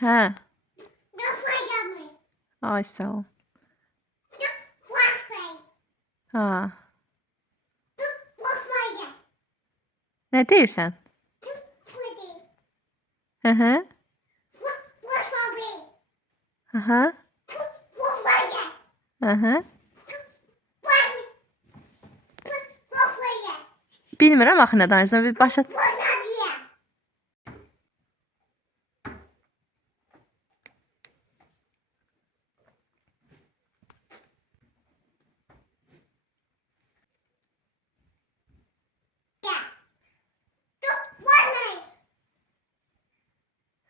Hə. Ay sağ ol. Ha. Nə deyirsən? Hı hı. Hı hı. Hı hı. Bilmirəm axı nə danışsan, bir başa...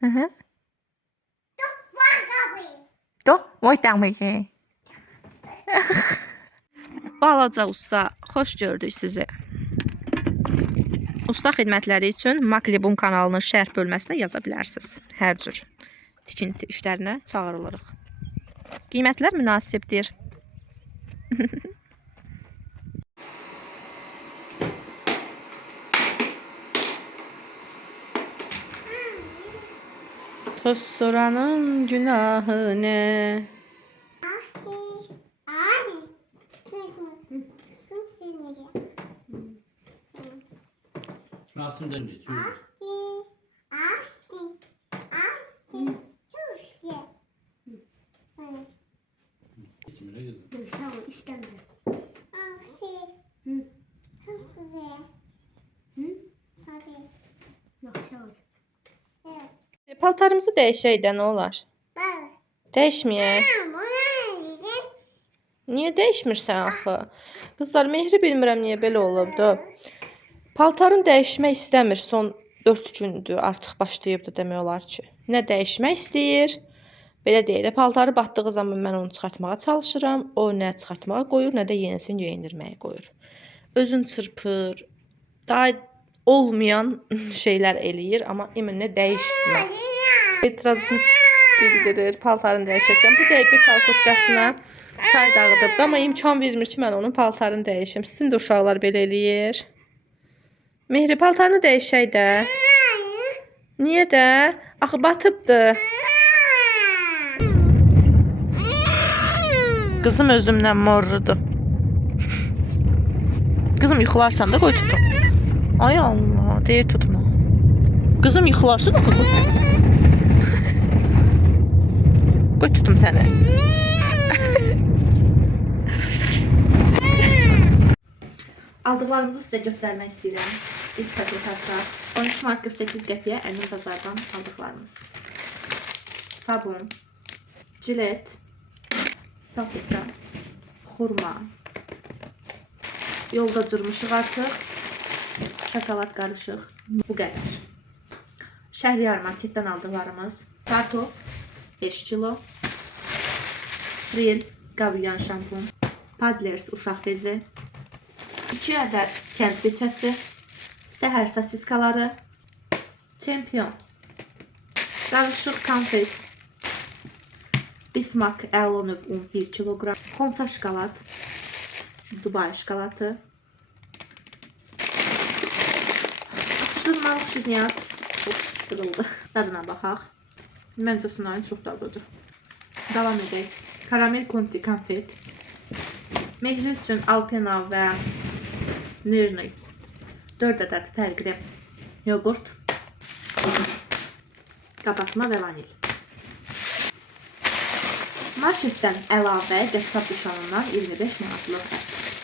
Hı hı. Do, voy tamam. Balaca usta, xoş gördük sizi. Usta xidmətləri üçün Maklibun kanalının şərh bölməsinə yaza bilərsiniz. Hər cür tikinti işlərinə çağırılırıq. Qiymətlər münasibdir. Toz soranın günahı nə? Nasıl dönüyor? İçimine kızım. Sağ ol, istemiyorum. Yok, sağ ol. Paltarımızı dəyişək də nə olar? Dəyişməyək. Niyə dəyişmirsən axı? Qızlar, mehri bilmirəm niyə belə olubdu. Paltarın dəyişmək istəmir. Son 4 gündür artıq başlayıbdı demək olar ki. Nə dəyişmək istəyir? Belə deyək də, paltarı batdığı zaman mən onu çıxartmağa çalışıram. O nə çıxartmağa qoyur, nə də yenisini geyindirməyə qoyur. Özün çırpır. Daha olmayan şeylər eləyir, amma iminə dəyişmə. Etirazını bildirir, paltarını dəyişəcəm. Bu dəqiqə kalkotkasına çay dağıdıbdı, amma imkan vermir ki, mən onun paltarını dəyişim. Sizin də uşaqlar belə eləyir. Mehri, paltarını dəyişək də. Niyə də? Axı batıbdı. Qızım özümdən morrudu. Qızım yıxılarsan da qoy tutum. Ay Allah, deyir tutma. Qızım yıxılarsa da qoy tutum. Qoy tutum səni. Aldıqlarımızı sizə göstərmək istəyirəm. İlk paketlərdə 13 manat 48 qəpiyə Əmin Bazardan aldıqlarımız. Sabun, cilet, salfetka, xurma, yolda cırmışıq artıq, şokolad qarışıq, bu qədər. Şəhriyar marketdən aldıqlarımız, kartof 5 kilo, Pril qaviyan şampun, Padlers uşaq bezi, 2 ədəd kənd beçəsi, səhər sosiskaları, çempion, qarışıq konfet, Bismarck Əlonöv un 1 kiloqram, Xonça şokolad, Dubai şokoladı, atışdırmalı şirniyyat, çok sıçrıldı, dadına baxaq. Məncə sınayın çox dadlıdır. Davam edək. Karamel konti konfet, mehri üçün Alpena və Nirni 4 ədəd fərqli yoğurt, qabartma və vanil. Marketdən əlavə qəssab dükanından 25 manatlıq ət.